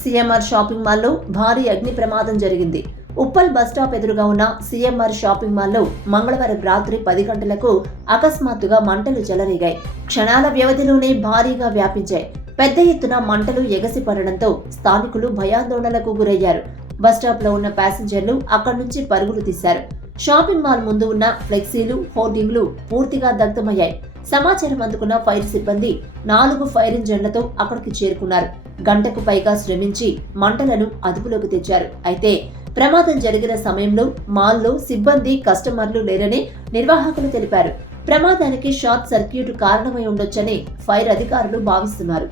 CMR shopping మాల్లో భారీ అగ్ని ప్రమాదం జరిగింది. ఉప్పల్ బస్టాప్ ఎదురుగా ఉన్న సీఎంఆర్ షాపింగ్ మాల్లో మంగళవారం రాత్రి 10 గంటలకు అకస్మాత్తుగా మంటలు చెలరేగాయి. క్షణాల వ్యవధిలోనే భారీగా వ్యాపించాయి. పెద్ద ఎత్తున మంటలు ఎగసిపడడంతో స్థానికులు భయాందోళనలకు గురయ్యారు. బస్టాప్ లో ఉన్న ప్యాసింజర్లు అక్కడి నుంచి పరుగులు తీశారు. షాపింగ్ మాల్ ముందు ఉన్న ఫ్లెక్సీలు, హోర్డింగ్లు పూర్తిగా దగ్ధమయ్యాయి. సమాచారం అందుకున్న ఫైర్ సిబ్బంది 4 ఫైర్ ఇంజన్లతో అక్కడికి చేరుకున్నారు. గంటకు పైగా శ్రమించి మంటలను అదుపులోకి తెచ్చారు. అయితే ప్రమాదం జరిగిన సమయంలో మాల్లో సిబ్బంది, కస్టమర్లు లేరని నిర్వాహకులు తెలిపారు. ప్రమాదానికి షార్ట్ సర్క్యూట్ కారణమై ఉండొచ్చని ఫైర్ అధికారులు భావిస్తున్నారు.